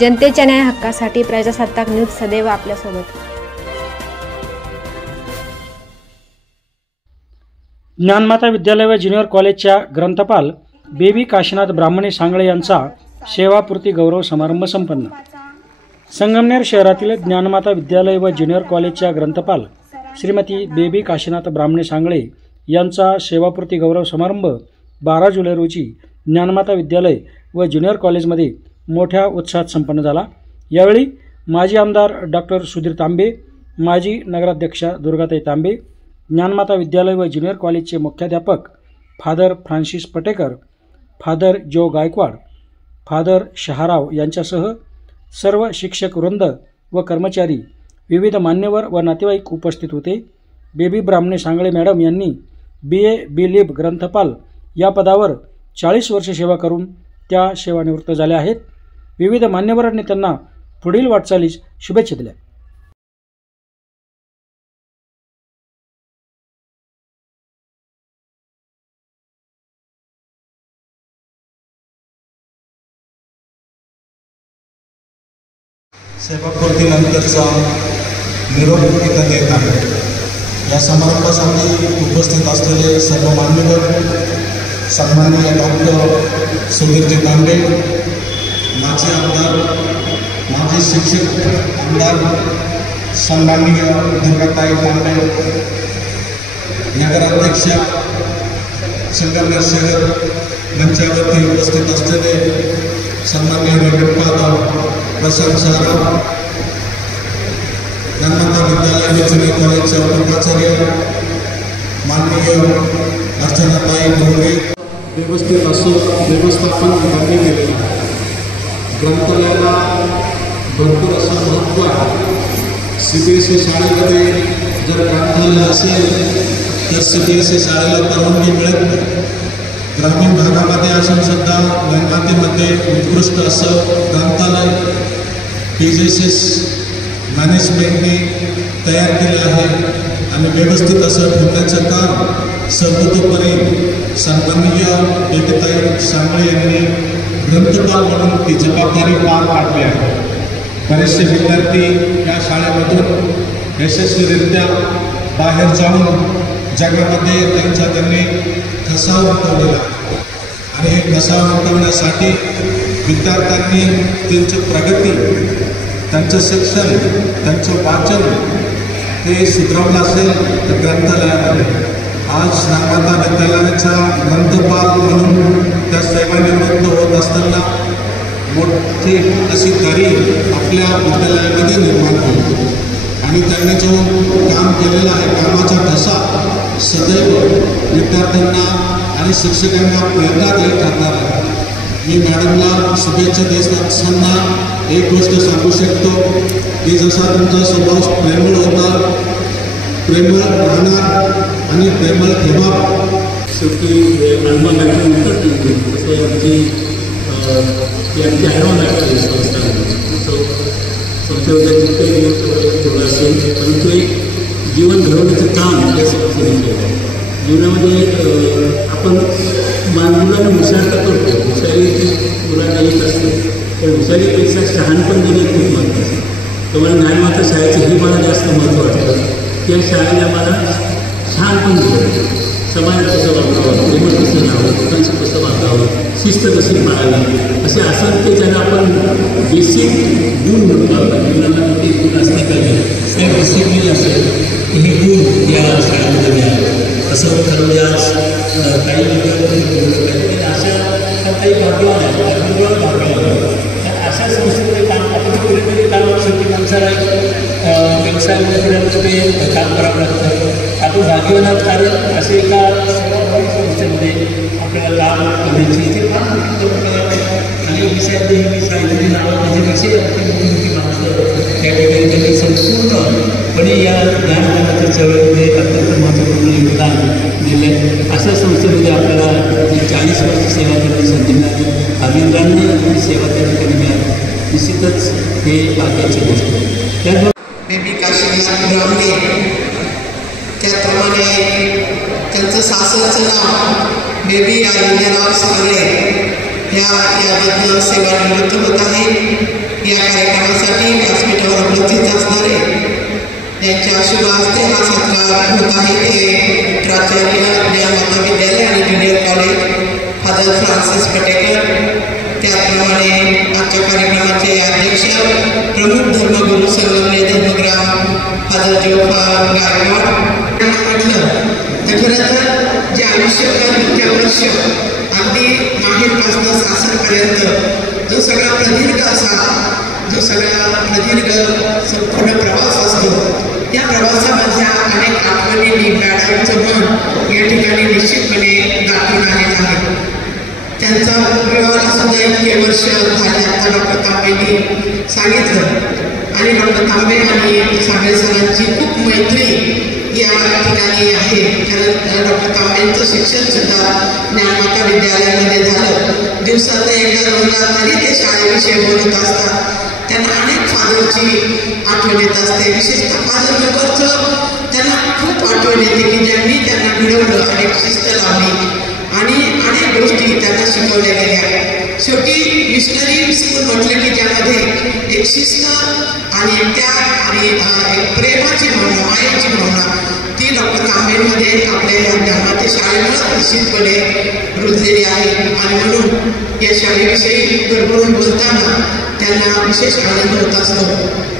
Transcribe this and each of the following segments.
जनतेच्या न्याय हक्कासाठी प्रजासत्ताक न्यूज सदैव आपल्यासोबत। ज्ञानमाता विद्यालय व ज्युनियर कॉलेजच्या ग्रंथपाल बेबी काशीनाथ ब्राह्मणे सांगळे यांचा सेवापूर्ती गौरव समारंभ संपन्न। संगमनेर शहरातील ज्ञानमाता विद्यालय व ज्युनियर कॉलेजच्या ग्रंथपाल श्रीमती बेबी काशीनाथ ब्राह्मणे सांगळे यांचा सेवापूर्ती गौरव समारंभ 12 जुलै रोजी ज्ञानमाता विद्यालय व ज्युनियर कॉलेजमध्ये मोठ्या उत्साहात संपन्न झाला। यावेळी माजी आमदार डॉक्टर सुधीर तांबे, माजी नगराध्यक्षा दुर्गाताई तांबे, ज्ञानमाता विद्यालय व ज्युनियर कॉलेजचे मुख्याध्यापक फादर फ्रान्सिस पटेकर, फादर जो गायकवाड, फादर शहाराव यांच्यासह सर्व शिक्षक वृंद व कर्मचारी, विविध मान्यवर व नातेवाईक उपस्थित होते। बेबी ब्राह्मणे सांगळे मॅडम यांनी BA B.Lib ग्रंथपाल या पदावर 40 वर्ष सेवा करून त्या सेवानिवृत्त झाल्या आहेत। विविध मान्यवरांनी त्यांना पुढील वाटचालीस शुभेच्छा दिल्या। सेवापूर्तीनंतरचा निरोप इथं देत आहे। या समारंभासाठी उपस्थित असलेले सर्व मान्यवर, सन्माननीय डॉक्टर सुधीरजी तांबे, माजी आमदार, माजी शिक्षक आमदार सन्माननीय दुर्गाताई तांबे, नगराध्यक्षा संगमनेर शहर मंचावरती उपस्थित असलेले सन्माननीय रविपाद प्रशांत शहाराव, ज्ञानमाता विद्यालय ज्युनियर कॉलेजचे उपाचार्य माननीय अर्चनाताई डोंगरे, व्यवस्थित असो व्यवस्थापन करणे गेलेले आहे। ग्रंथालयाला भरपूर असं महत्त्व आहे। CBSE शाळेमध्ये जर ग्रंथालय असेल तर CBSE शाळेला परवानगी मिळत नाही। ग्रामीण भागामध्ये असून सुद्धा ज्ञानमातेमध्ये उत्कृष्ट असं ग्रंथालय PGCS मॅनेजमेंटने तयार केले आहे आणि व्यवस्थित असं ठेवण्याचं काम सर्वतोपरी सन्माननीय बेबीताई सांगळे यांनी ग्रंथपाल म्हणून ती जबाबदारी पार पाडली आहे। बरेचसे विद्यार्थी या शाळेमधून यशस्वीरित्या बाहेर जाऊन जगामध्ये त्यांनी ठसा उमटवलेला आहे आणि हे ठसा उमटवण्यासाठी विद्यार्थ्यांनी त्यांची प्रगती, त्यांचं शिक्षण, त्यांचं वाचन हे सुधारवलं असेल तर ग्रंथालयामध्ये। आज ज्ञानमाता विद्यालयाचा ग्रंथपाल म्हणून त्या सेवानिवृत्त होत असताना मोठी अशी दरी आपल्या विद्यालयामध्ये निर्माण होती आणि त्यांनी जो काम केलेला आहे, कामाचा ठसा सदैव विद्यार्थ्यांना आणि शिक्षकांना प्रेरणादायी ठरणार आहे। मी मॅडमला शुभेच्छा देत असताना एक गोष्ट सांगू शकतो की जसा तुमचा स्वभाव प्रेमळ होता, प्रेमळ राहणार आणि प्रेमळ ठेवा। शेवटी अनुभवानंतर यांची आडवण संस्था असेल, परंतु एक जीवन घडवण्याचं काम या संस्थेने केलं आहे। जीवनामध्ये आपण मुलांना हुशार तर करतो, हुशारी मुलांना येत असते, पण हुशारीपेक्षा शहाणपण देणे खूप महत्त्वाचं आहे। त्यामुळे ज्ञानमाता शाळेचं हे मला जास्त महत्त्व वाटतं की या शाळेला मला शहाणपण दिलं, समाजात कसं वागावं, प्रेमळ कसं राहावं, लोकांचं कसं वागावं, शिस्त कशी पाळावी, असे असंख्य ज्यांना आपण बेसिक गुण म्हणतो, मुलांना ते गुण असले पाहिजे, सेल्फ डिसिप्लिन असेल हे गुण या शाळेमध्ये मिळाले। असं ठरवले आज काही विद्यार्थी अशा काही भाग्यवान आहेत, अशा संस्थेमध्ये काम आपण कुठेतरी काम शेवटी माणसाला व्यवसायामध्ये काम करावं लागतं। आपण भाग्यवानात कारण असे एका सेवाभावी संस्थेमध्ये आपल्याला काम करण्याची इथे फार आणि विषयामध्ये मी सांगितलेली नावं त्याच्यापेक्षा मोठी माणसं त्या ठिकाणी त्यांनी संपूर्णपणे या ज्ञानमातेच्या चळवळीमध्ये अत्यंत महत्त्वपूर्ण योगदान दिले आहे। अशा संस्थेमध्ये आपल्याला 40 वर्ष सेवा करण्याची संधी मिळाली, अभिनंदन सेवा त्या ठिकाणी मिळाली, निश्चितच हे भाग्याची गोष्ट आहे। त्याचबरोबर बेबी काशीनाथ ब्राह्मणे, त्याप्रमाणे त्यांचं सासरचं नाव बेबी राजेंद्रराव सांगळे या यादीतनं सेवानिवृत्त होत आहे. या कार्यक्रमासाठी व्यासपीठावर उपस्थित असणारे त्यांच्या शुभ हस्ते हा सत्कार होत आहे. ते प्राचार्य ज्ञानमाता विद्यालय आणि junior college father Francis Patekar, त्याचप्रमाणे आजच्या कार्यक्रमाचे अध्यक्ष प्रमुख धर्मगुरू संगमनेर धर्मग्राम फादर जोफा गायकवाड. म्हटलं तर खरं तर जे आयुष्यकाल इतक्या वर्ष अगदी माहेरपासून सासरपर्यंत जो सगळा प्रदीर्घ संपूर्ण प्रवास असतो, त्या प्रवासामधल्या अनेक आठवणी मॅडमचं मन या ठिकाणी निश्चितपणे दाखवून आलेलं आहे. त्यांचा विवाहाला सुद्धा इतके वर्ष झाले आता डॉक्टर तांबेंनी सांगितलं आणि डॉक्टर तांबे आणि सांगळे सरांची खूप मैत्री या ठिकाणी आहे. कारण डॉक्टर तांबेंचं शिक्षणसुद्धा ज्ञानमाता विद्यालयामध्ये झालं. दिवसात एकदा दोनदा तरी ते शाळेविषयी बोलत असतात. त्यांना अनेक फादरची आठवण येत असते. विशेषतः फादर जोबरचं त्यांना खूप आठवण येते की ज्यांनी त्यांना घडवलं, अनेक शिस्त लावली आणि अनेक गोष्टी त्यांना शिकवल्या गेल्या. शेवटी मिशनरी स्कूल म्हटलं की ज्यामध्ये एक शिस्त आणि त्याग आणि एक प्रेमाची भावना, मायेची भावना ती डॉक्टर तांबेंमध्ये आपल्या या ज्ञानमाते शाळेमुळे निश्चितपणे रुजलेली आहे. आणि म्हणून या शाळेविषयी भरभरून बोलताना त्यांना विशेष आनंद होत असतो.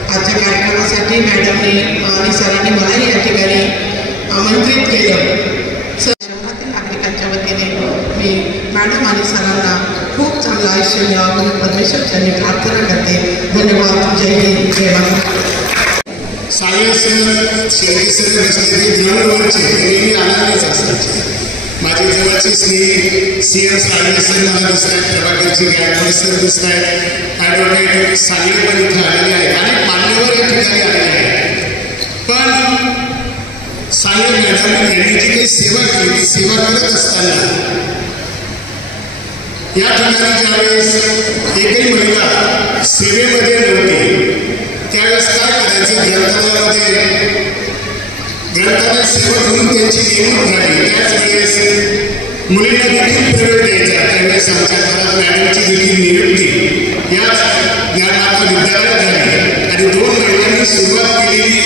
आजच्या कार्यक्रमासाठी मॅडमनी आणि सरांनी मलाही या ठिकाणी आमंत्रित केलं. शहरातील नागरिकांच्या वतीने मी मॅडम आणि सरांना खूप चांगलं आयुष्य मिळावं म्हणून परमेश्वरच्यांनी प्रार्थना करते. धन्यवाद. जय हिंद, जय महाराष्ट्र. सांगळे सर, शेळके सर बसलेले ग्राउंडवरचे नेहमी आनंदीच असायचे. माझी जवळची स्नेही CM सांगळे सर मला दिसत आहेत, प्रभाकरची गायकवाड सर दिसत आहेत, ॲडव्होकेट सांगळे पण इथे आलेले आहेत, अनेक मान्यवर या ठिकाणी आलेले आहेत. पण सांगळे मॅडम यांनी जी काही सेवा केली ती सेवा करत असताना या ठिकाणी ज्यावेळेस एकही महिला सेवेमध्ये नव्हती त्यावेळेस काय करायचं, ग्रंथालय सेवक म्हणून त्यांची नेमणूक झाली. त्याच वेळेस मुलींना देखील प्रवेश द्यायचा. त्यावेळेस आमच्या घरात मॅडमची देखील नियुक्ती याच ज्ञानमाता विद्यालयात झाली आणि 2 महिन्यांनी सुरुवात केलेली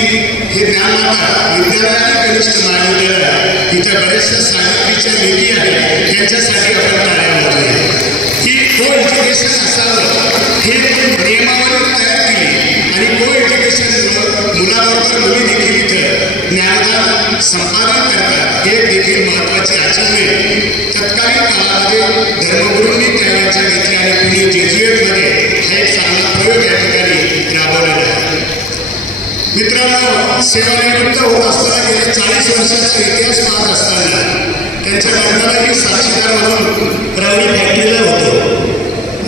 हे ज्ञानमाता विद्यालय आणि कनिष्ठ महाविद्यालय तिच्या बऱ्याचशा साहित्याच्या लेखी आहेत. त्यांच्यासाठी आपण टाळ्या वाजवल्या की को एज्युकेशन असावं हे नियमावली तयार केली आणि को एज्युकेशनमुळं मुलाबरोबर मुली देखील इथं ज्ञानदान संपादन करतात. हे देखील महत्त्वाचे अचीवमेंट तत्कालीन काळामध्ये धर्मगुरूंनी त्यावेळेच्या घेतले आणि पुणे जेजुएटमध्ये हा एक चांगला प्रयोग या ठिकाणी राबवलेला आहे. मित्रांनो, सेवानिवृत्त होत असताना गेल्या 40 वर्षाचा इतिहास पाहत असताना त्यांच्या लग्नालाही साक्षीदार म्हणून प्रवणी फॅक्टरीला होतो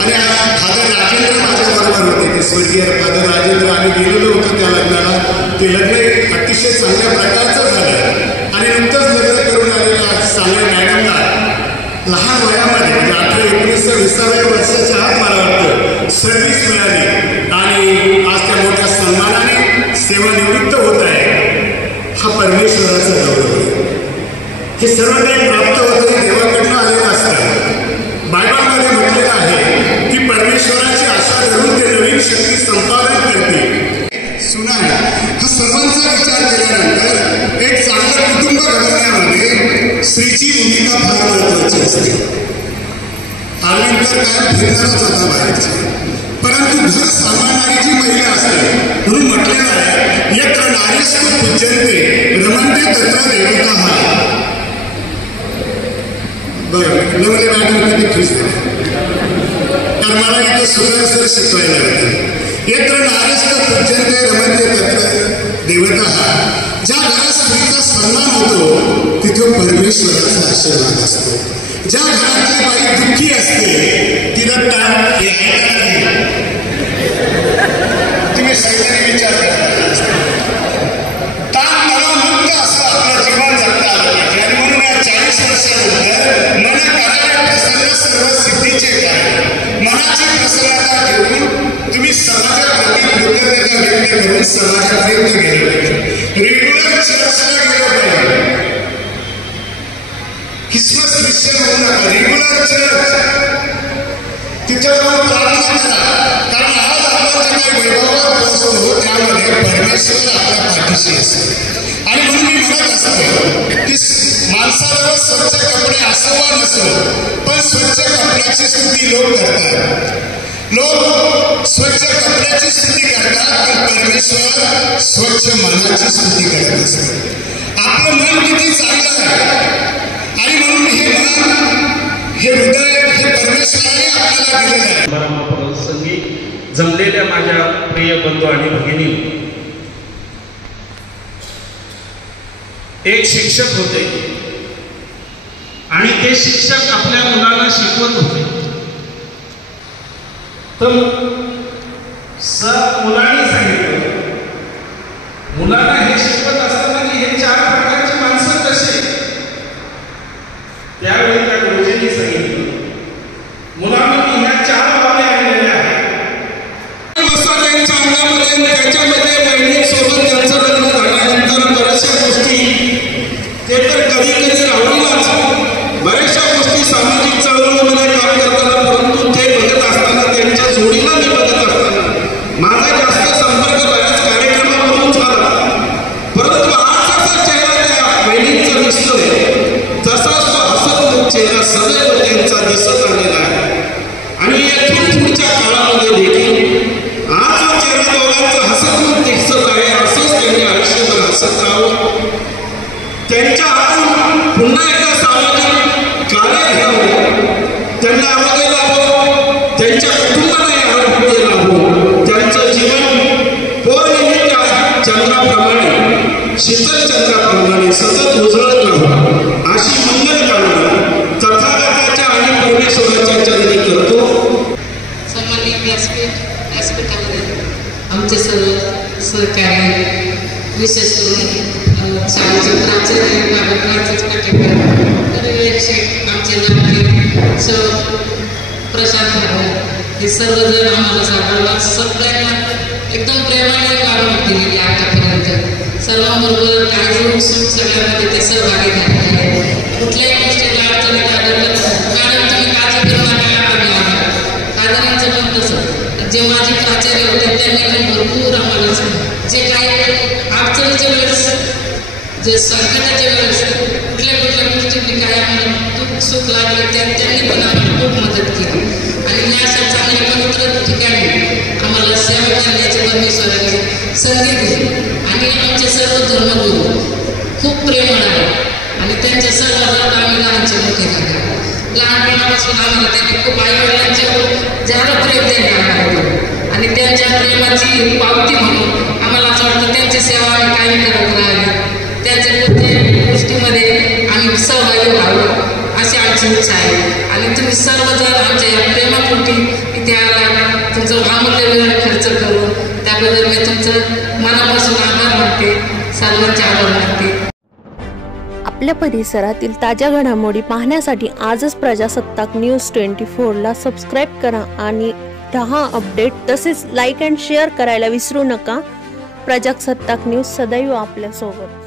आणि फादर राजेंद्र माझ्याबरोबर होते. ते स्वर्गीय फादर राजेंद्र आम्ही गेलेलो होतो त्या लग्नाला. ते लग्न एक अतिशय चांगल्या प्रकारचं झालं आणि नुकतंच लग्न करून आलेल्या सांगळे मॅडमला लहान वयामध्ये म्हणजे 18-19-20 वर्षाच्या आत मला वाटतं सर्व्हिस मिळाली आणि आज त्या मोठ्या सन्मानाने सेवानिवृत्त होत आहे. हा परमेश्वराचा गौरव आहे. हे सर्व काही प्राप्त होतं हे देवाकडनं आलेलं असतं. बायबलमध्ये म्हटलेलं आहे की परमेश्वराची आशा धरून ते नवीन शक्ती संपादन करते. सुनाय हा सर्वांचा विचार केल्यानंतर एक चांगलं कुटुंब घडवण्यामध्ये स्त्रीची भूमिका फार महत्वाची असते. आल्यानंतर काय फिरणारच होता बाहेरचा, परंतु घर सांभाळणारी जी महिला असते म्हणून म्हटलेलं आहे यत्र नारीस्तु पूज्यन्ते रमन्ते तत्र देवताः. बरं नवले मॅडम कधी खुश झाले तर मला इथं सुंदर शिकवायला लागतं. यत्र नारीस्तु पूज्यन्ते रमन्ते तत्र देवताः. ज्या घरात स्त्रीचा सन्मान होतो तिथं परमेश्वराचा आशीर्वाद असतो. ज्या घरातली बाई दुःखी असते तिला ताण तुम्ही सगळ्यांनी विचार करा. ताण मुक्त असं आपलं जीवन जगता आलं पाहिजे आणि म्हणून या 40 वर्षानंतर मन करायला प्रसन्न सर्व सिद्धीचे काय मनाची प्रसन्नता ठेवून तुम्ही समाजाप्रती कृतज्ञता व्यक्त करून समाजापर्यंत गेलं पाहिजे. रेग्युलर चर्चला गेलं पाहिजे. क्रिसमस ख्रिश्चन होऊ नका, रेग्युलर चर्च तिथे जाऊन प्रार्थना करा, कारण आज आपण जे काही वैभवावर पोहोचतो त्यामध्ये परमेश्वर आपल्या पाठीशी असतो. आणि म्हणून मी म्हणत असतो की माणसाजवळ स्वच्छ कपडे असो वा नसो, पण स्वच्छ कपड्याची स्तुती लोक करतात. लोक स्वच्छ कपड्याची स्तुती करतात, पण परमेश्वर स्वच्छ मनाची स्तुती करत असतो. आपलं मन किती चांगलं आहे आणि म्हणून हे मन, हे हृदय, हे परमेश्वराने आपल्याला दिलेलं आहे. संगी जमलेल्या माझ्या प्रिय बंधू आणि भगिनी, एक शिक्षक होते आणि ते शिक्षक आपल्या मुलांना शिकवत होते. तर मुलांनी सांगितलं, मुलांना हे शिकवत असताना की हे 4 प्रकारची माणसं कशी. त्यावेळी त्या गुरुजींनी सांगितलं, मुलांना की ह्या 4 बाबी आलेल्या आहेत. त्यांच्या अंगामध्ये त्याच्यामध्ये बहिणीसोबत त्यांचं लग्न झाल्यानंतर बऱ्याचशा गोष्टी ते तर कधी कधी राहूनच बऱ्याचशा गोष्टी सामाजिक चळवळीमध्ये काम करताना, परंतु ते बघत असताना त्यांच्या जोडीला मी बघत असताना माझा जास्त संपर्क बऱ्याच कार्यक्रमामधून झाला. परंतु आज असा चेहरा त्या बहिणींचा दिसतोय, तसाच तो हसतमुख चेहरा सदैव त्यांचा दिसत आलेला आहे. आणि यातून पुढच्या काळामध्ये देखील आज जो चेहरा दोघांचा हसतमुख दिसत आहे, असंच त्यांनी आयुष्यभर हसत राहावं. त्यांच्या हातून पुन्हा एकदा सामाजिक कार्य घ्यावं, त्यांना आरोग्य लाभो, त्यांच्या कुटुंबालाही आरोग्य लाभो, त्यांचं जीवन पौर्णिमेच्या चंद्राप्रमाणे, शीतल चंद्राप्रमाणे सतत उजळत राहावं, अशी मंगल कामना तथागताच्या आणि परमेश्वराच्या चरणी करतो. संबंधित व्यासपीठामध्ये आमचे सर्व सहकारी, विशेष करून शाळेचे प्राचार्य, पर्यवेक्षक आमचे लाडके प्रशांत भाऊ, हे सर्वजण आम्हाला साधारण सगळ्यांना एकदम प्रेमाने वागणूक दिलेली आहे. आतापर्यंत सर्वांबरोबर काळजी सगळ्यामध्ये ते सहभागी झाले आहेत. कुठल्याही गोष्टीला अडचणीत आढळलं, मॅडम तुम्ही काळजी करू नका, आम्ही आहोत. साधारणचं पण तसं जे माझे प्राचार्य होते त्यांनी पण भरपूर आम्हाला जे काही अडचणीच्या वेळेस, जे संकटाच्या वेळेस कुठल्या गोष्टींनी काय आम्हाला दुःख सुख लागले त्यांनी पण आम्हाला खूप मदत केली. आणि मी अशा चांगल्या पवित्र ठिकाणी आम्हाला सेवा करण्याची परमेश्वराने संधी दिली. आणि आमचे सर्व धर्मगुरू खूप प्रेमळ आहे आणि त्यांच्या सर्वांना आम्ही लहानचे मोठे झाले. लहानपणापासून आम्हाला त्यांनी खूप आईवडिलांच्या ज्याला प्रेम द्यायला आणि त्यांच्या प्रेमाची पावती म्हणून आम्हाला असं वाटतं त्यांची सेवा आम्ही कायम करत राहावी, त्यांच्या प्रत्येक गोष्टीमध्ये आम्ही सहभागी व्हावं अशी आमची इच्छा आहे. आणि तुम्ही सर्वजण आमच्या या प्रेमापोटी इथे आला, तुमचं अमूल्य वेळ खर्च करून त्याबद्दल मी तुमचं मनापासून आभार मानते, सर्वांचे आभार मानते. आपल्या परिसरातील ताज्या घडामोडी पाहण्यासाठी आजच प्रजासत्ताक न्यूज 24ला सबस्क्राईब करा आणि 10 अपडेट तसेच लाईक अँड शेअर करायला विसरू नका. प्रजासत्ताक न्यूज सदैव आपल्यासोबत.